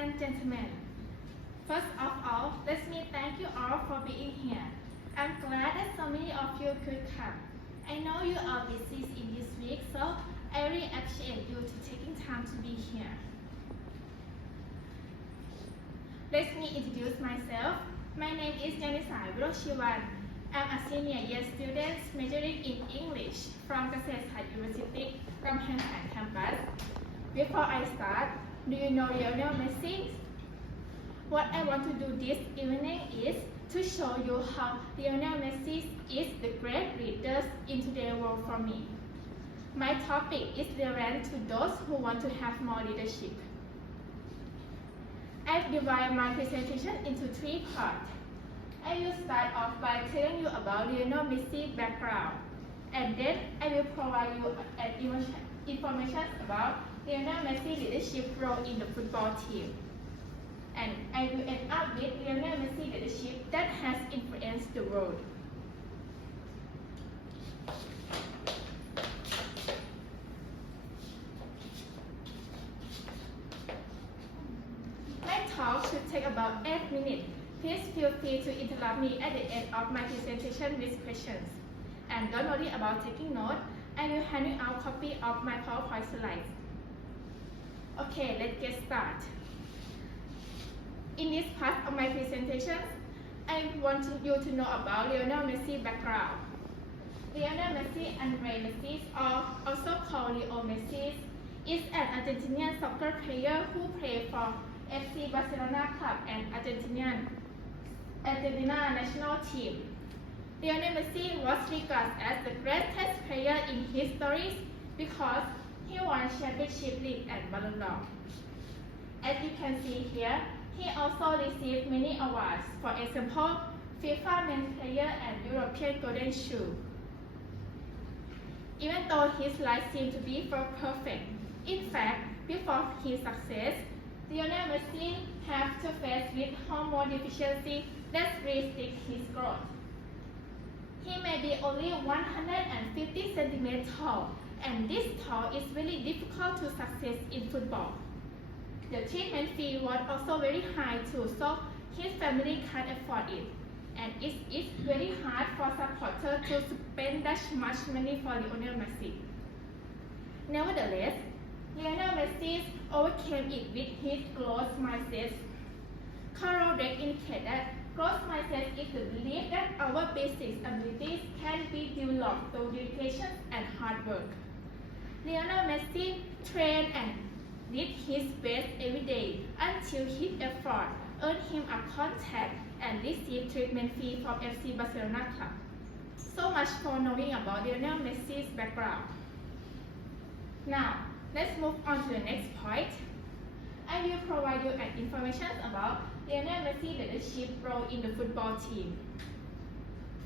and gentlemen, first of all, let me thank you all for being here. I'm glad that so many of you could come. I know you are busy in this week, so I really appreciate you to taking time to be here. Let me introduce myself. My name is nang sาวญาณ I'm a senior year student majoring in English from เกษตรศาสตร์ University กำแพงแสน campus. Before I start, do you know Lionel Messi? What I want to do this evening is to show you how Lionel Messi is the great leader in today's world for me. My topic is relevant to those who want to have more leadership. I've divided my presentation into 3 parts. I will start off by telling you about Lionel Messi's background, and then I will provide you information about Lionel Messi's leadership role in the football team. And I will end up with Lionel Messi's leadership that has influenced the world. My talk should take about 8 minutes. Please feel free to interrupt me at the end of my presentation with questions. And don't worry about taking notes. I will hand you out a copy of my PowerPoint slides. Okay, let's get started. In this part of my presentation, I want you to know about Lionel Messi's background. Lionel Messi Andre Messi, or also called Leo Messi, is an Argentinian soccer player who plays for FC Barcelona Club and Argentina national team. Lionel Messi was regarded as the greatest player in history because he won Championship League and Ballon d'Or. As you can see here, he also received many awards, for example, FIFA Man Player and European Golden Shoe. Even though his life seemed to be perfect, in fact, before his success, Lionel Messi had to face with hormone deficiency that restricts his growth. He may be only 150 cm tall, and this tall is very difficult to succeed in football. The treatment fee was also very high too, so his family can't afford it, and it is very hard for supporters to spend that much money for Lionel Messi. Nevertheless, Lionel Messi overcame it with his growth mindset. Carol Drake indicated that growth mindset is the belief that our basic abilities can be developed through dedication and hard work. Lionel Messi trained and did his best every day until his effort earned him a contract and received treatment fee from FC Barcelona Club. So much for knowing about Lionel Messi's background. Now, let's move on to the next point. I will provide you information about Lionel Messi's leadership role in the football team.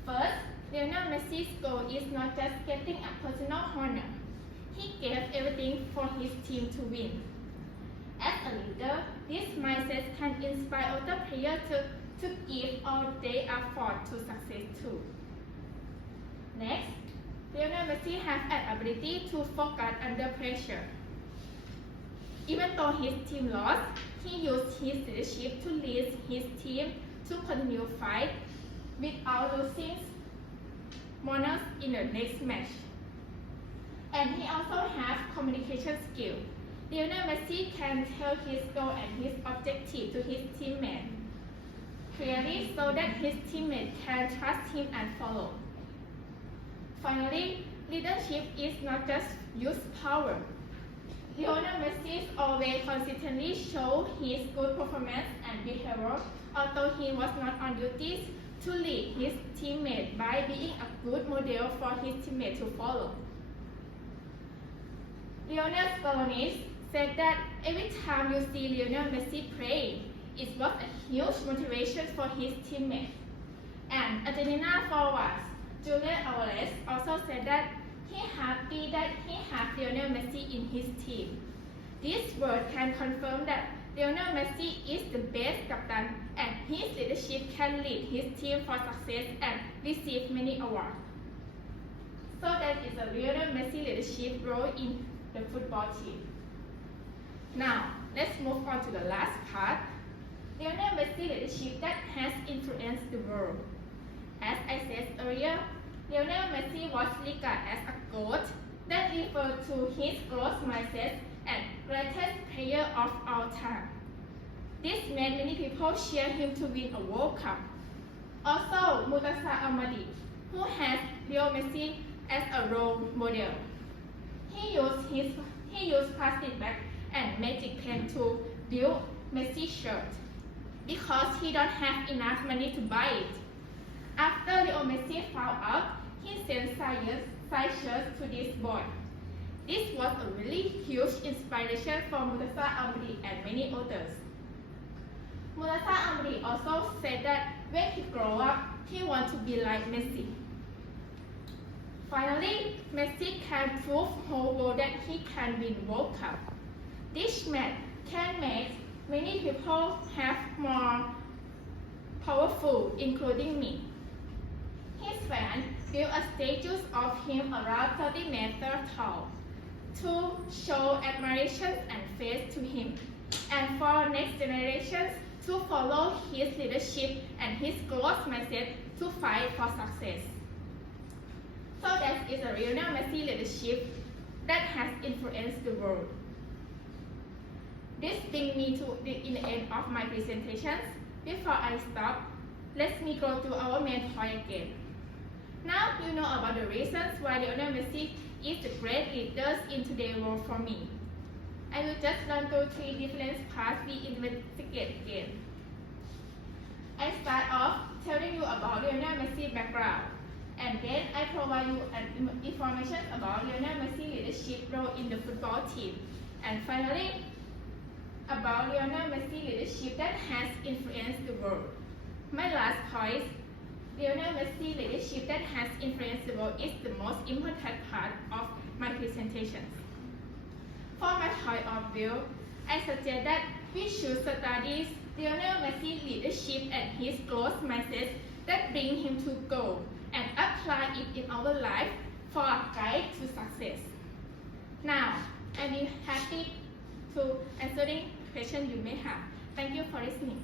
First, Lionel Messi's goal is not just getting a personal honor. He gave everything for his team to win. As a leader, this mindset can inspire other players to give all their effort to success too. Next, Lionel Messi has an ability to focus under pressure. Even though his team lost, he used his leadership to lead his team to continue fight without losing morale in the next match. And he also has communication skill. Lionel Messi can tell his goal and his objective to his teammates clearly so that his teammates can trust him and follow. Finally, leadership is not just use power. Lionel Messi always consistently showed his good performance and behavior, although he was not on duty to lead his teammates by being a good model for his teammates to follow. Lionel Scaloni said that every time you see Lionel Messi playing, it was a huge motivation for his teammates. And Argentina forward Julian Alvarez also said that he happy that he has Lionel Messi in his team. This word can confirm that Lionel Messi is the best captain and his leadership can lead his team for success and receive many awards. So that is a Lionel Messi leadership role in the football team. Now, let's move on to the last part. Lionel Messi leadership that has influenced the world. As I said earlier, Lionel Messi was regarded as a GOAT that referred to his growth mindset and greatest player of all time. This made many people cheer him to win a World Cup. Also, Murtaza Ahmadi, who has Leo Messi as a role model. He used plastic bag and magic pen to build Messi shirt because he don't have enough money to buy it. After Leo Messi found out, he sent size shirts to this boy. This was a really huge inspiration for Murtaza Ahmadi and many others. Murtaza Ahmadi also said that when he grew up, he wants to be like Messi. Finally, Messi can prove whole world that he can win World Cup. This match can make many people have more powerful, including me. His fans built a statue of him around 30 meters tall to show admiration and faith to him, and for next generations to follow his leadership and his growth mindset to fight for success. So that is a Lionel Messi leadership that has influenced the world. This brings me to the end of my presentations. Before I stop, let me go to our main point again. Now you know about the reasons why Lionel Messi is the great leader in today's world for me. I will just run through 3 different parts we investigate again. I start off telling you about Lionel Messi's background, and then I provide you information about Lionel Messi's leadership role in the football team, and finally, about Lionel Messi's leadership that has influenced the world. My last point, Lionel Messi's leadership that has influenced the world is the most important part of my presentation. For my point of view, I suggest that we should study Lionel Messi's leadership and his growth mindset that bring him to goal and apply it in our life for a guide to success. Now, I will be happy to answering questions you may have. Thank you for listening.